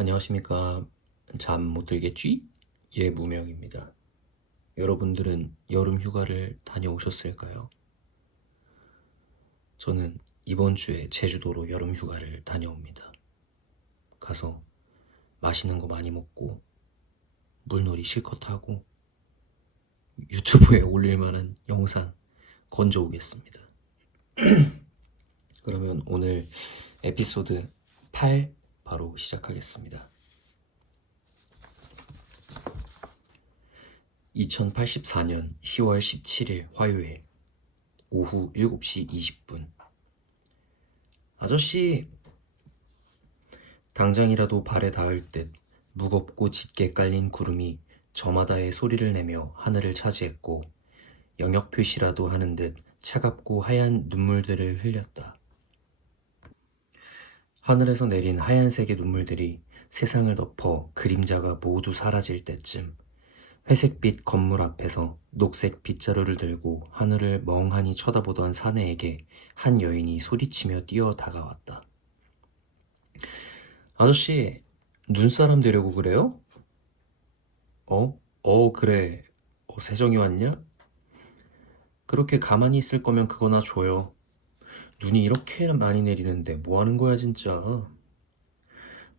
안녕하십니까. 잠 못 들겠쥐? 예, 무명입니다. 여러분들은 여름 휴가를 다녀오셨을까요? 저는 이번 주에 제주도로 여름 휴가를 다녀옵니다. 가서 맛있는 거 많이 먹고 물놀이 실컷 하고 유튜브에 올릴 만한 영상 건져 오겠습니다. 그러면 오늘 에피소드 8 바로 시작하겠습니다. 2084년 10월 17일 화요일 오후 7시 20분. 아저씨! 당장이라도 발에 닿을 듯 무겁고 짙게 깔린 구름이 저마다의 소리를 내며 하늘을 차지했고 영역 표시라도 하는 듯 차갑고 하얀 눈물들을 흘렸다. 하늘에서 내린 하얀색의 눈물들이 세상을 덮어 그림자가 모두 사라질 때쯤 회색빛 건물 앞에서 녹색 빗자루를 들고 하늘을 멍하니 쳐다보던 사내에게 한 여인이 소리치며 뛰어 다가왔다. 아저씨, 눈사람 되려고 그래요? 그래. 세정이 왔냐? 그렇게 가만히 있을 거면 그거나 줘요. 눈이 이렇게 많이 내리는데 뭐 하는 거야, 진짜.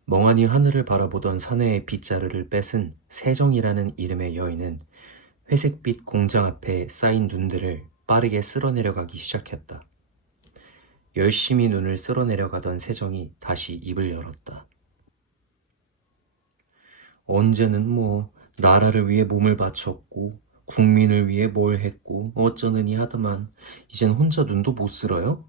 멍하니 하늘을 바라보던 사내의 빗자루를 뺏은 세정이라는 이름의 여인은 회색빛 공장 앞에 쌓인 눈들을 빠르게 쓸어내려가기 시작했다. 열심히 눈을 쓸어내려가던 세정이 다시 입을 열었다. 언제는 나라를 위해 몸을 바쳤고 국민을 위해 뭘 했고 어쩌느니 하더만 이젠 혼자 눈도 못 쓸어요?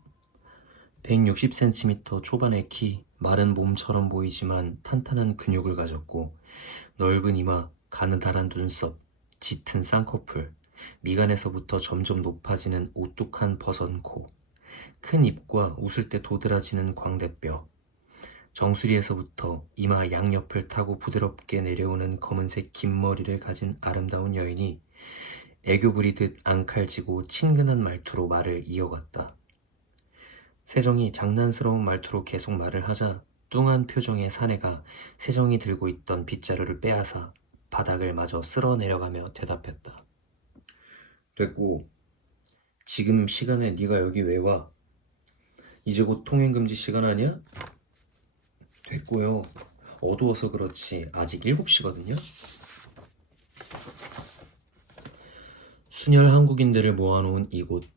160cm 초반의 키, 마른 몸처럼 보이지만 탄탄한 근육을 가졌고 넓은 이마, 가느다란 눈썹, 짙은 쌍꺼풀, 미간에서부터 점점 높아지는 오뚝한 버선 코, 큰 입과 웃을 때 도드라지는 광대뼈, 정수리에서부터 이마 양옆을 타고 부드럽게 내려오는 검은색 긴 머리를 가진 아름다운 여인이 애교 부리듯 앙칼지고 친근한 말투로 말을 이어갔다. 세정이 장난스러운 말투로 계속 말을 하자 뚱한 표정의 사내가 세정이 들고 있던 빗자루를 빼앗아 바닥을 마저 쓸어 내려가며 대답했다. 됐고, 지금 시간에 네가 여기 왜 와? 이제 곧 통행금지 시간 아니야? 됐고요. 어두워서 그렇지 아직 7시거든요. 순혈 한국인들을 모아놓은 이곳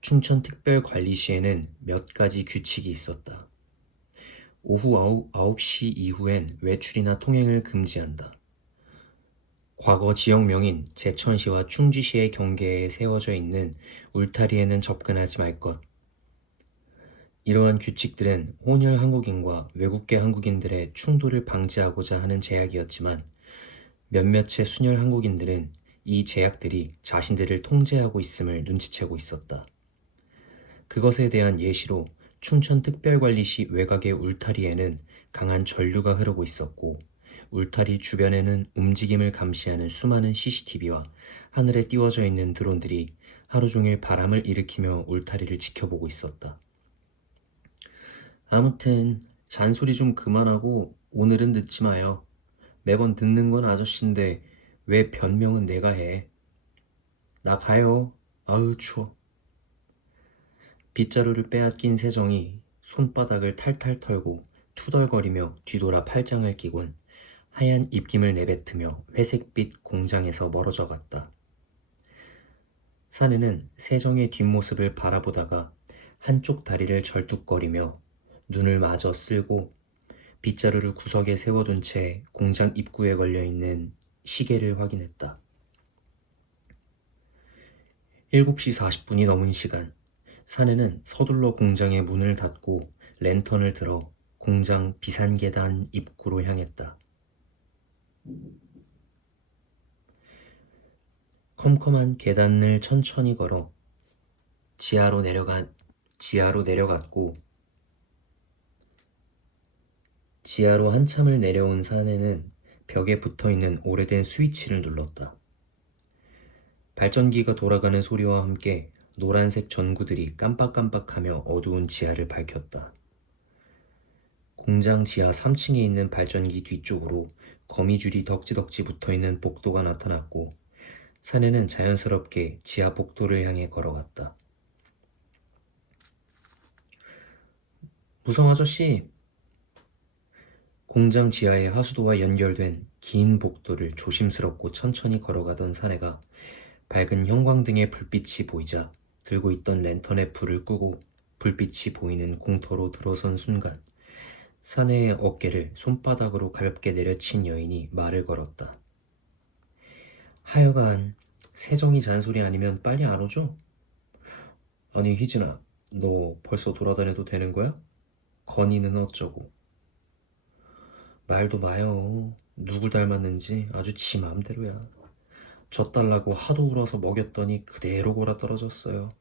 춘천특별관리시에는 몇 가지 규칙이 있었다. 오후 9시 이후엔 외출이나 통행을 금지한다. 과거 지역명인 제천시와 충주시의 경계에 세워져 있는 울타리에는 접근하지 말 것. 이러한 규칙들은 혼혈 한국인과 외국계 한국인들의 충돌을 방지하고자 하는 제약이었지만 몇몇의 순혈 한국인들은 이 제약들이 자신들을 통제하고 있음을 눈치채고 있었다. 그것에 대한 예시로 춘천특별관리시 외곽의 울타리에는 강한 전류가 흐르고 있었고 울타리 주변에는 움직임을 감시하는 수많은 CCTV와 하늘에 띄워져 있는 드론들이 하루 종일 바람을 일으키며 울타리를 지켜보고 있었다. 아무튼 잔소리 좀 그만하고 오늘은 늦지 마요. 매번 늦는 건 아저씨인데 왜 변명은 내가 해. 나 가요. 아으 추워. 빗자루를 빼앗긴 세정이 손바닥을 탈탈 털고 투덜거리며 뒤돌아 팔짱을 끼곤 하얀 입김을 내뱉으며 회색빛 공장에서 멀어져 갔다. 사내는 세정의 뒷모습을 바라보다가 한쪽 다리를 절뚝거리며 눈을 마저 쓸고 빗자루를 구석에 세워둔 채 공장 입구에 걸려있는 시계를 확인했다. 7시 40분이 넘은 시간, 사내는 서둘러 공장의 문을 닫고 랜턴을 들어 공장 비산계단 입구로 향했다. 컴컴한 계단을 천천히 걸어 지하로 내려갔고 지하로 한참을 내려온 사내는 벽에 붙어있는 오래된 스위치를 눌렀다. 발전기가 돌아가는 소리와 함께 노란색 전구들이 깜빡깜빡하며 어두운 지하를 밝혔다. 공장 지하 3층에 있는 발전기 뒤쪽으로 거미줄이 덕지덕지 붙어있는 복도가 나타났고 사내는 자연스럽게 지하 복도를 향해 걸어갔다. 무성 아저씨! 공장 지하의 하수도와 연결된 긴 복도를 조심스럽고 천천히 걸어가던 사내가 밝은 형광등의 불빛이 보이자 들고 있던 랜턴에 불을 끄고 불빛이 보이는 공터로 들어선 순간 사내의 어깨를 손바닥으로 가볍게 내려친 여인이 말을 걸었다. 하여간 세정이 잔소리 아니면 빨리 안 오죠? 아니 희진아, 너 벌써 돌아다녀도 되는 거야? 건이는 어쩌고? 말도 마요. 누굴 닮았는지 아주 지 맘대로야. 젖달라고 하도 울어서 먹였더니 그대로 골아떨어졌어요.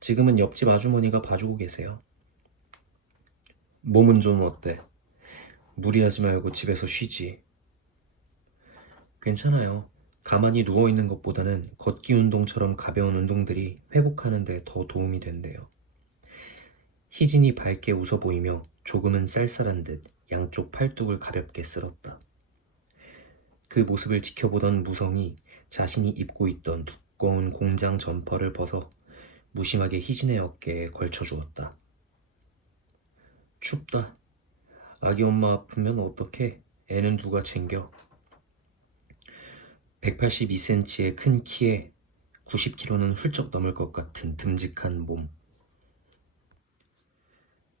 지금은 옆집 아주머니가 봐주고 계세요. 몸은 좀 어때? 무리하지 말고 집에서 쉬지. 괜찮아요. 가만히 누워있는 것보다는 걷기 운동처럼 가벼운 운동들이 회복하는 데 더 도움이 된대요. 희진이 밝게 웃어 보이며 조금은 쌀쌀한 듯 양쪽 팔뚝을 가볍게 쓸었다. 그 모습을 지켜보던 무성이 자신이 입고 있던 두꺼운 공장 점퍼를 벗어 무심하게 희진의 어깨에 걸쳐주었다. 춥다. 아기 엄마 아프면 어떡해? 애는 누가 챙겨? 182cm의 큰 키에 90kg는 훌쩍 넘을 것 같은 듬직한 몸.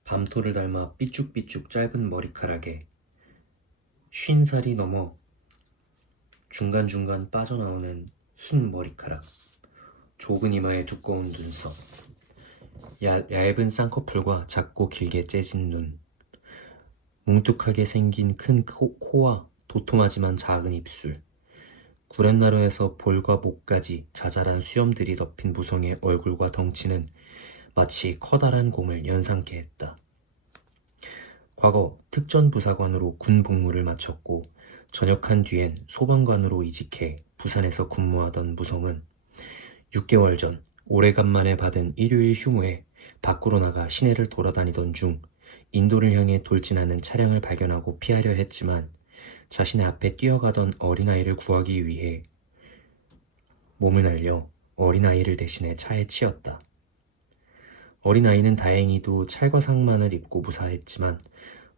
밤토를 닮아 삐쭉삐쭉 짧은 머리카락에 50살이 넘어 중간중간 빠져나오는 흰 머리카락, 좁은 이마에 두꺼운 눈썹, 얇은 쌍꺼풀과 작고 길게 째진 눈, 뭉툭하게 생긴 큰 코와 도톰하지만 작은 입술, 구렛나루에서 볼과 목까지 자잘한 수염들이 덮인 무성의 얼굴과 덩치는 마치 커다란 공을 연상케 했다. 과거 특전부사관으로 군 복무를 마쳤고 전역한 뒤엔 소방관으로 이직해 부산에서 근무하던 무성은 6개월 전 오래간만에 받은 일요일 휴무에 밖으로 나가 시내를 돌아다니던 중 인도를 향해 돌진하는 차량을 발견하고 피하려 했지만 자신의 앞에 뛰어가던 어린아이를 구하기 위해 몸을 날려 어린아이를 대신해 차에 치였다. 어린아이는 다행히도 찰과상만을 입고 무사했지만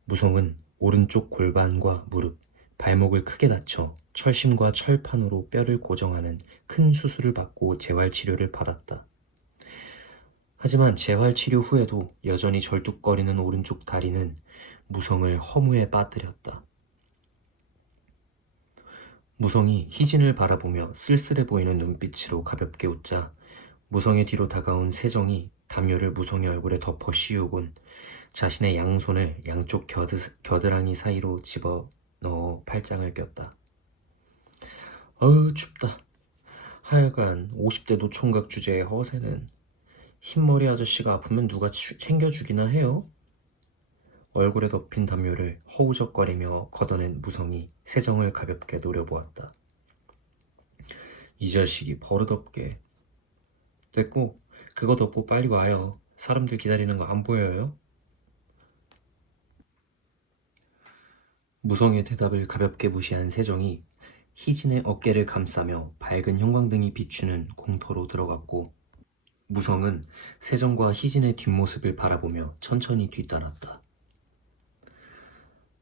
무성은 오른쪽 골반과 무릎, 발목을 크게 다쳐 철심과 철판으로 뼈를 고정하는 큰 수술을 받고 재활치료를 받았다. 하지만 재활치료 후에도 여전히 절뚝거리는 오른쪽 다리는 무성을 허무에 빠뜨렸다. 무성이 희진을 바라보며 쓸쓸해 보이는 눈빛으로 가볍게 웃자 무성의 뒤로 다가온 세정이 담요를 무성의 얼굴에 덮어 씌우곤 자신의 양손을 양쪽 겨드랑이 사이로 집어넣어 팔짱을 꼈다. 어우 춥다. 하여간 50대 노총각 주제의 허세는 흰머리 아저씨가 아프면 누가 챙겨주기나 해요? 얼굴에 덮인 담요를 허우적거리며 걷어낸 무성이 세정을 가볍게 노려보았다. 이 자식이 버릇없게. 됐고 그거 덮고 빨리 와요. 사람들 기다리는 거 안 보여요? 무성의 대답을 가볍게 무시한 세정이 희진의 어깨를 감싸며 밝은 형광등이 비추는 공터로 들어갔고 무성은 세정과 희진의 뒷모습을 바라보며 천천히 뒤따랐다.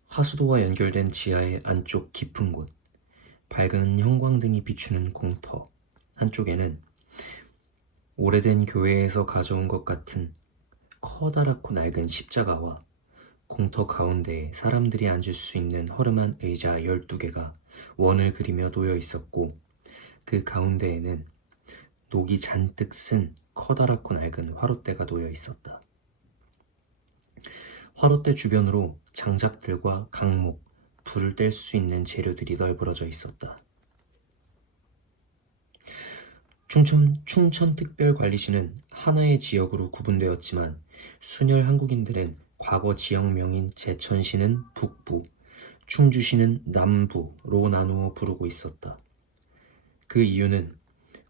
하수도와 연결된 지하의 안쪽 깊은 곳, 밝은 형광등이 비추는 공터, 한쪽에는 오래된 교회에서 가져온 것 같은 커다랗고 낡은 십자가와 공터 가운데에 사람들이 앉을 수 있는 허름한 의자 12개가 원을 그리며 놓여 있었고 그 가운데에는 녹이 잔뜩 쓴 커다랗고 낡은 화롯대가 놓여 있었다. 화롯대 주변으로 장작들과 강목, 불을 뗄 수 있는 재료들이 널브러져 있었다. 충천특별관리시는 하나의 지역으로 구분되었지만 순혈 한국인들은 과거 지역명인 제천시는 북부, 충주시는 남부로 나누어 부르고 있었다. 그 이유는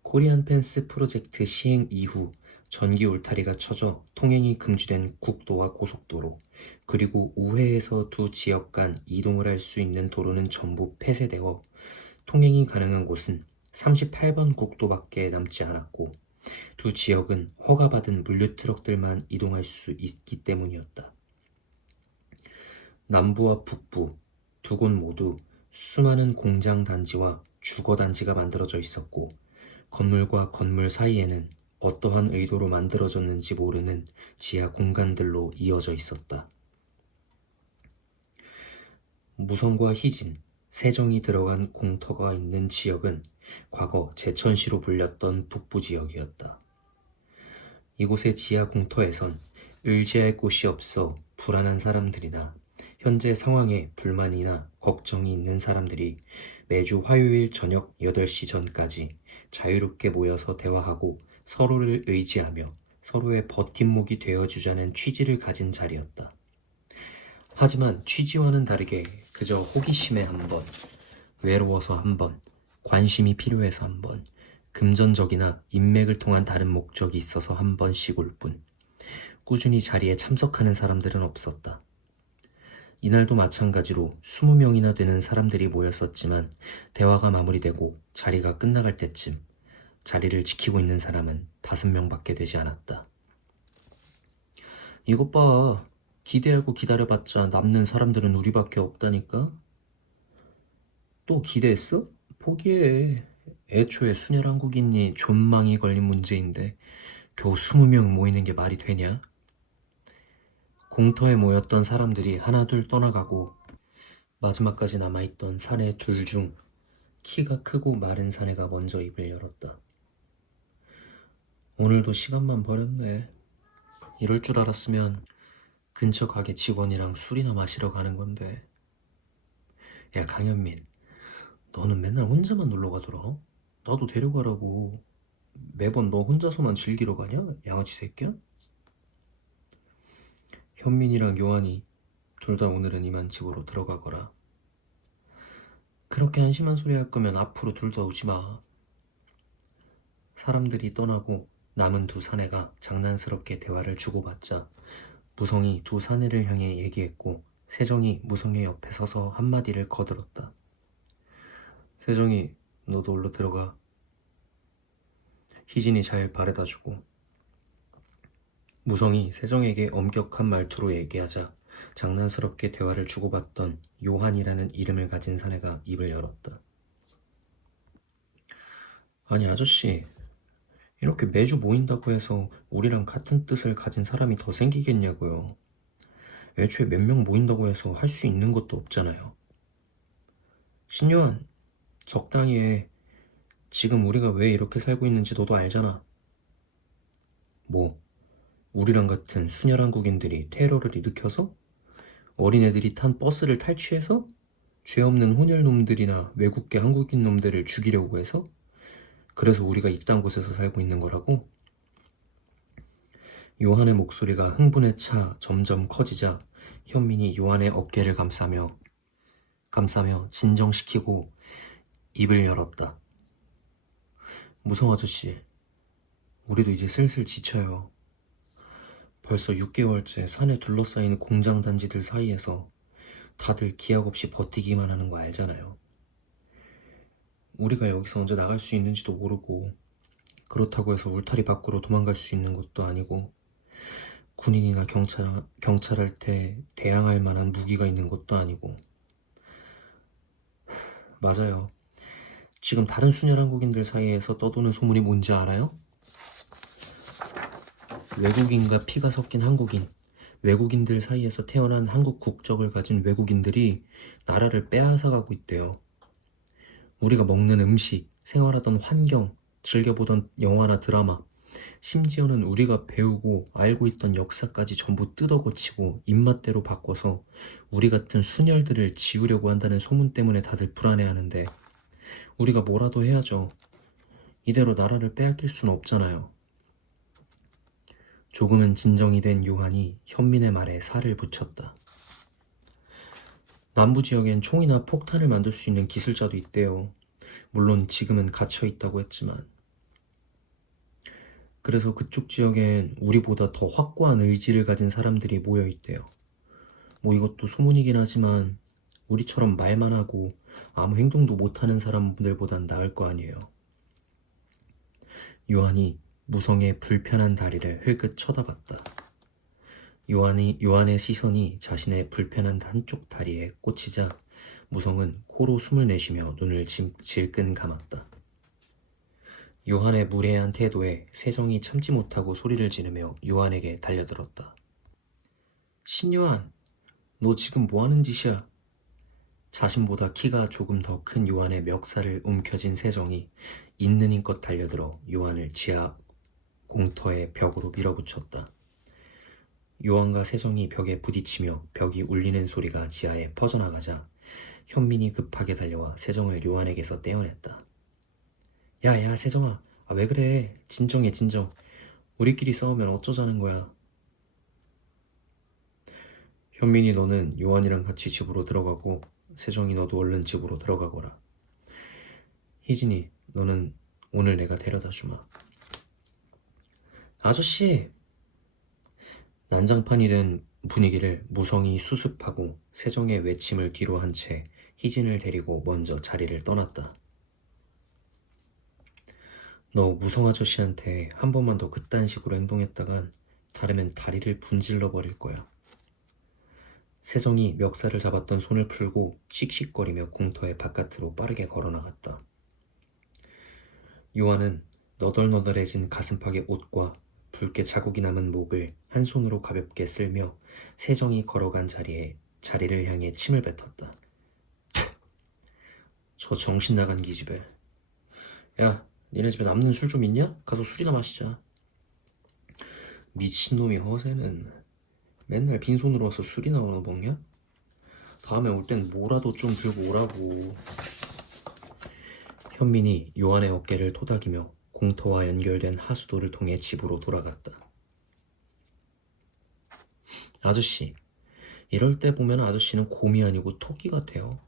코리안 펜스 프로젝트 시행 이후 전기 울타리가 쳐져 통행이 금지된 국도와 고속도로, 그리고 우회해서 두 지역 간 이동을 할 수 있는 도로는 전부 폐쇄되어 통행이 가능한 곳은 38번 국도밖에 남지 않았고, 두 지역은 허가받은 물류 트럭들만 이동할 수 있기 때문이었다. 남부와 북부 두 곳 모두 수많은 공장 단지와 주거 단지가 만들어져 있었고, 건물과 건물 사이에는 어떠한 의도로 만들어졌는지 모르는 지하 공간들로 이어져 있었다. 무성과 희진, 세정이 들어간 공터가 있는 지역은 과거 제천시로 불렸던 북부 지역이었다. 이곳의 지하 공터에선 의지할 곳이 없어 불안한 사람들이나 현재 상황에 불만이나 걱정이 있는 사람들이 매주 화요일 저녁 8시 전까지 자유롭게 모여서 대화하고 서로를 의지하며 서로의 버팀목이 되어주자는 취지를 가진 자리였다. 하지만 취지와는 다르게 그저 호기심에 한 번, 외로워서 한 번, 관심이 필요해서 한 번, 금전적이나 인맥을 통한 다른 목적이 있어서 한 번씩 올 뿐, 꾸준히 자리에 참석하는 사람들은 없었다. 이날도 마찬가지로 20명이나 되는 사람들이 모였었지만 대화가 마무리되고 자리가 끝나갈 때쯤 자리를 지키고 있는 사람은 5명밖에 되지 않았다. 이것 봐. 기대하고 기다려봤자 남는 사람들은 우리밖에 없다니까? 또 기대했어? 포기해. 애초에 순혈 한국인이 존망이 걸린 문제인데 겨우 20명 모이는 게 말이 되냐? 공터에 모였던 사람들이 하나둘 떠나가고 마지막까지 남아있던 사내 둘 중 키가 크고 마른 사내가 먼저 입을 열었다. 오늘도 시간만 버렸네. 이럴 줄 알았으면 근처 가게 직원이랑 술이나 마시러 가는 건데. 야, 강현민, 너는 맨날 혼자만 놀러 가더라. 나도 데려가라고. 매번 너 혼자서만 즐기러 가냐? 양아치 새끼야? 현민이랑 요한이 둘 다 오늘은 이만 집으로 들어가거라. 그렇게 한심한 소리 할 거면 앞으로 둘 다 오지 마. 사람들이 떠나고 남은 두 사내가 장난스럽게 대화를 주고받자 무성이 두 사내를 향해 얘기했고, 세정이 무성의 옆에 서서 한마디를 거들었다. 세정이, 너도 올로 들어가. 희진이 잘 바래다주고. 무성이 세정에게 엄격한 말투로 얘기하자 장난스럽게 대화를 주고받던 요한이라는 이름을 가진 사내가 입을 열었다. 아니 아저씨, 이렇게 매주 모인다고 해서 우리랑 같은 뜻을 가진 사람이 더 생기겠냐고요. 애초에 몇 명 모인다고 해서 할 수 있는 것도 없잖아요. 신요한, 적당히 해. 지금 우리가 왜 이렇게 살고 있는지 너도 알잖아. 뭐, 우리랑 같은 순혈 한국인들이 테러를 일으켜서? 어린애들이 탄 버스를 탈취해서? 죄 없는 혼혈놈들이나 외국계 한국인 놈들을 죽이려고 해서? 그래서 우리가 이딴 곳에서 살고 있는 거라고? 요한의 목소리가 흥분에 차 점점 커지자 현민이 요한의 어깨를 감싸며 진정시키고 입을 열었다. 무성 아저씨, 우리도 이제 슬슬 지쳐요. 벌써 6개월째 산에 둘러싸인 공장 단지들 사이에서 다들 기약 없이 버티기만 하는 거 알잖아요. 우리가 여기서 언제 나갈 수 있는지도 모르고, 그렇다고 해서 울타리 밖으로 도망갈 수 있는 것도 아니고, 군인이나 경찰한테 대항할 만한 무기가 있는 것도 아니고. 맞아요. 지금 다른 순혈 한국인들 사이에서 떠도는 소문이 뭔지 알아요? 외국인과 피가 섞인 한국인, 외국인들 사이에서 태어난 한국 국적을 가진 외국인들이 나라를 빼앗아가고 있대요. 우리가 먹는 음식, 생활하던 환경, 즐겨보던 영화나 드라마, 심지어는 우리가 배우고 알고 있던 역사까지 전부 뜯어고치고 입맛대로 바꿔서 우리 같은 순혈들을 지우려고 한다는 소문 때문에 다들 불안해하는데, 우리가 뭐라도 해야죠. 이대로 나라를 빼앗길 수는 없잖아요. 조금은 진정이 된 요한이 현민의 말에 살을 붙였다. 남부지역엔 총이나 폭탄을 만들 수 있는 기술자도 있대요. 물론 지금은 갇혀 있다고 했지만. 그래서 그쪽 지역엔 우리보다 더 확고한 의지를 가진 사람들이 모여 있대요. 뭐 이것도 소문이긴 하지만 우리처럼 말만 하고 아무 행동도 못하는 사람들보단 나을 거 아니에요. 요한이 무성의 불편한 다리를 흘끗 쳐다봤다. 요한의 시선이 자신의 불편한 한쪽 다리에 꽂히자 무성은 코로 숨을 내쉬며 눈을 질끈 감았다. 요한의 무례한 태도에 세정이 참지 못하고 소리를 지르며 요한에게 달려들었다. 신요한, 너 지금 뭐 하는 짓이야? 자신보다 키가 조금 더 큰 요한의 멱살을 움켜쥔 세정이 있는 힘껏 달려들어 요한을 지하 공터의 벽으로 밀어붙였다. 요한과 세정이 벽에 부딪히며 벽이 울리는 소리가 지하에 퍼져나가자 현민이 급하게 달려와 세정을 요한에게서 떼어냈다. 야, 세정아, 왜 그래? 진정해, 진정. 우리끼리 싸우면 어쩌자는 거야? 현민이, 너는 요한이랑 같이 집으로 들어가고 세정이 너도 얼른 집으로 들어가거라. 희진이, 너는 오늘 내가 데려다 주마. 아저씨! 난장판이 된 분위기를 무성이 수습하고 세정의 외침을 뒤로 한 채 희진을 데리고 먼저 자리를 떠났다. 너 무성 아저씨한테 한 번만 더 그딴 식으로 행동했다간 다르면 다리를 분질러 버릴 거야. 세정이 멱살을 잡았던 손을 풀고 씩씩거리며 공터의 바깥으로 빠르게 걸어나갔다. 요한은 너덜너덜해진 가슴팍의 옷과 붉게 자국이 남은 목을 한 손으로 가볍게 쓸며 세정이 걸어간 자리를 향해 침을 뱉었다. 저 정신 나간 기집애. 야, 니네 집에 남는 술 좀 있냐? 가서 술이나 마시자. 미친놈이 허세는 맨날 빈손으로 와서 술이나 먹냐? 다음에 올 땐 뭐라도 좀 들고 오라고. 현민이 요한의 어깨를 토닥이며 공터와 연결된 하수도를 통해 집으로 돌아갔다. 아저씨, 이럴 때 보면 아저씨는 곰이 아니고 토끼 같아요.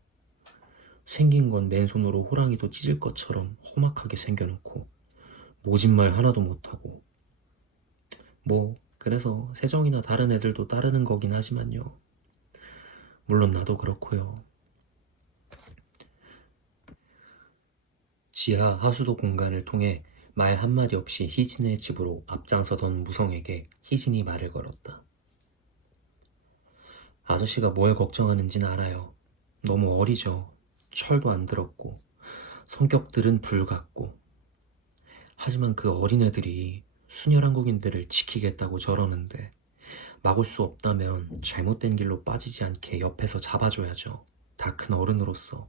생긴 건 맨손으로 호랑이도 찢을 것처럼 험악하게 생겨놓고 모진말 하나도 못하고. 뭐 그래서 세정이나 다른 애들도 따르는 거긴 하지만요. 물론 나도 그렇고요. 지하 하수도 공간을 통해 말 한마디 없이 희진의 집으로 앞장서던 무성에게 희진이 말을 걸었다. 아저씨가 뭘 걱정하는지는 알아요. 너무 어리죠. 철도 안 들었고 성격들은 불같고. 하지만 그 어린애들이 순혈 한국인들을 지키겠다고 저러는데 막을 수 없다면 잘못된 길로 빠지지 않게 옆에서 잡아줘야죠. 다 큰 어른으로서.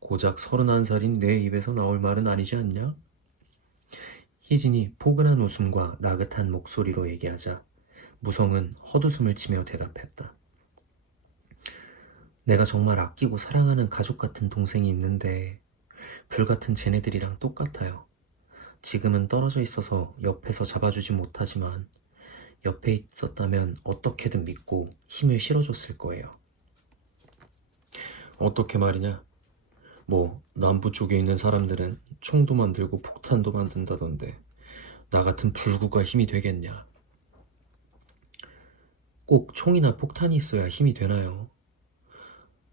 고작 31살인 내 입에서 나올 말은 아니지 않냐? 희진이 포근한 웃음과 나긋한 목소리로 얘기하자 무성은 헛웃음을 치며 대답했다. 내가 정말 아끼고 사랑하는 가족 같은 동생이 있는데 불같은 쟤네들이랑 똑같아요. 지금은 떨어져 있어서 옆에서 잡아주지 못하지만 옆에 있었다면 어떻게든 믿고 힘을 실어줬을 거예요. 어떻게 말이냐? 뭐 남부 쪽에 있는 사람들은 총도 만들고 폭탄도 만든다던데 나 같은 불구가 힘이 되겠냐? 꼭 총이나 폭탄이 있어야 힘이 되나요?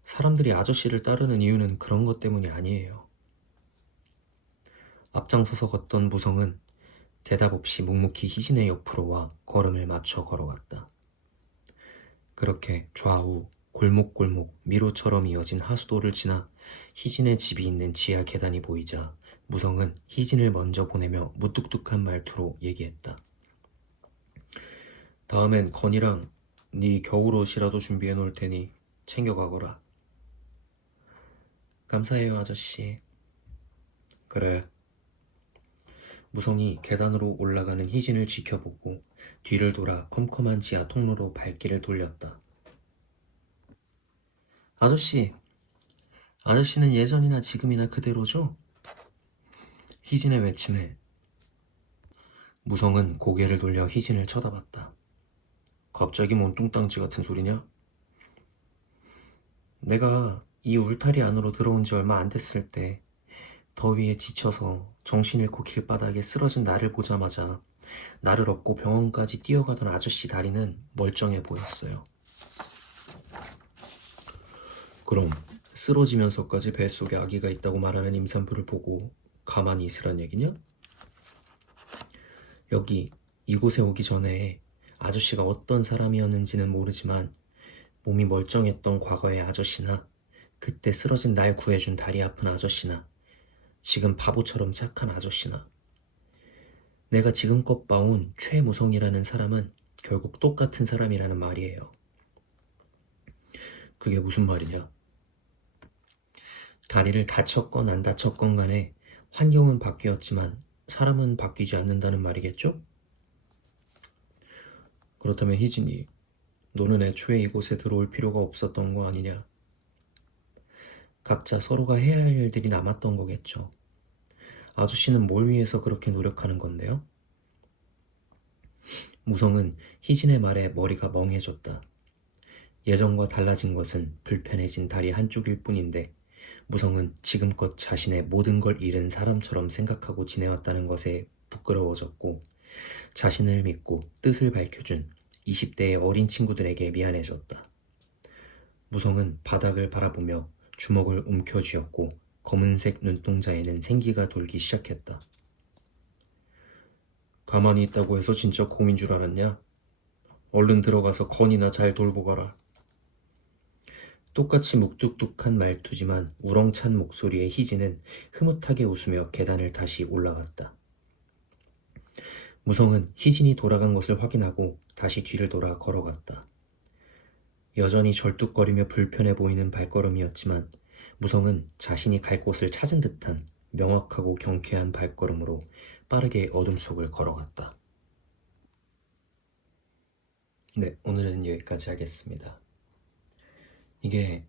사람들이 아저씨를 따르는 이유는 그런 것 때문이 아니에요. 앞장서서 걷던 무성은 대답 없이 묵묵히 희진의 옆으로 와 걸음을 맞춰 걸어갔다. 그렇게 좌우 골목골목 미로처럼 이어진 하수도를 지나 희진의 집이 있는 지하 계단이 보이자 무성은 희진을 먼저 보내며 무뚝뚝한 말투로 얘기했다. 다음엔 건이랑 네 겨울옷이라도 준비해 놓을 테니 챙겨가거라. 감사해요, 아저씨. 그래. 무성이 계단으로 올라가는 희진을 지켜보고 뒤를 돌아 컴컴한 지하 통로로 발길을 돌렸다. 아저씨는 예전이나 지금이나 그대로죠? 희진의 외침에 무성은 고개를 돌려 희진을 쳐다봤다. 갑자기 뭔 뚱땅지 같은 소리냐? 내가 이 울타리 안으로 들어온 지 얼마 안 됐을 때 더위에 지쳐서 정신 잃고 길바닥에 쓰러진 나를 보자마자 나를 업고 병원까지 뛰어가던 아저씨 다리는 멀쩡해 보였어요. 그럼 쓰러지면서까지 뱃속에 아기가 있다고 말하는 임산부를 보고 가만히 있으란 얘기냐? 여기 이곳에 오기 전에 아저씨가 어떤 사람이었는지는 모르지만 몸이 멀쩡했던 과거의 아저씨나 그때 쓰러진 날 구해준 다리 아픈 아저씨나 지금 바보처럼 착한 아저씨나 내가 지금껏 봐온 최무성이라는 사람은 결국 똑같은 사람이라는 말이에요. 그게 무슨 말이냐? 다리를 다쳤건 안 다쳤건 간에 환경은 바뀌었지만 사람은 바뀌지 않는다는 말이겠죠? 그렇다면 희진이, 너는 애초에 이곳에 들어올 필요가 없었던 거 아니냐? 각자 서로가 해야 할 일들이 남았던 거겠죠. 아저씨는 뭘 위해서 그렇게 노력하는 건데요? 무성은 희진의 말에 머리가 멍해졌다. 예전과 달라진 것은 불편해진 다리 한쪽일 뿐인데 무성은 지금껏 자신의 모든 걸 잃은 사람처럼 생각하고 지내왔다는 것에 부끄러워졌고 자신을 믿고 뜻을 밝혀준 20대의 어린 친구들에게 미안해졌다. 무성은 바닥을 바라보며 주먹을 움켜쥐었고 검은색 눈동자에는 생기가 돌기 시작했다. 가만히 있다고 해서 진짜 곰인 줄 알았냐? 얼른 들어가서 건이나 잘 돌보거라. 똑같이 묵뚝뚝한 말투지만 우렁찬 목소리의 희진은 흐뭇하게 웃으며 계단을 다시 올라갔다. 무성은 희진이 돌아간 것을 확인하고 다시 뒤를 돌아 걸어갔다. 여전히 절뚝거리며 불편해 보이는 발걸음이었지만 무성은 자신이 갈 곳을 찾은 듯한 명확하고 경쾌한 발걸음으로 빠르게 어둠 속을 걸어갔다. 네, 오늘은 여기까지 하겠습니다. 이게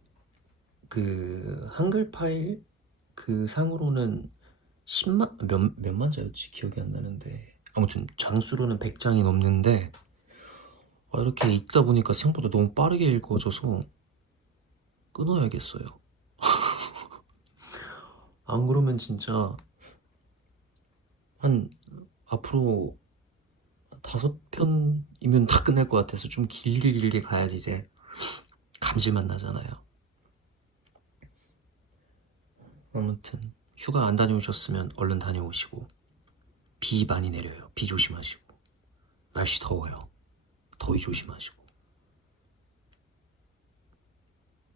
그 한글 파일 그 상으로는 10만 몇만 자였지 기억이 안 나는데 아무튼 장수로는 100장이 넘는데 이렇게 읽다 보니까 생각보다 너무 빠르게 읽어져서 끊어야겠어요. 안 그러면 진짜 한 앞으로 5편이면 다 끝날 것 같아서 좀 길게 가야지 이제 감질만 나잖아요. 아무튼 휴가 안 다녀오셨으면 얼른 다녀오시고 비 많이 내려요. 비 조심하시고 날씨 더워요. 더위 조심하시고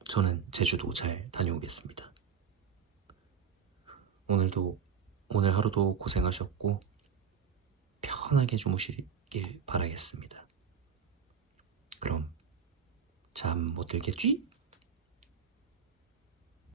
저는 제주도 잘 다녀오겠습니다. 오늘 하루도 고생하셨고 편하게 주무시길 바라겠습니다. 그럼 잠 못 들겠지?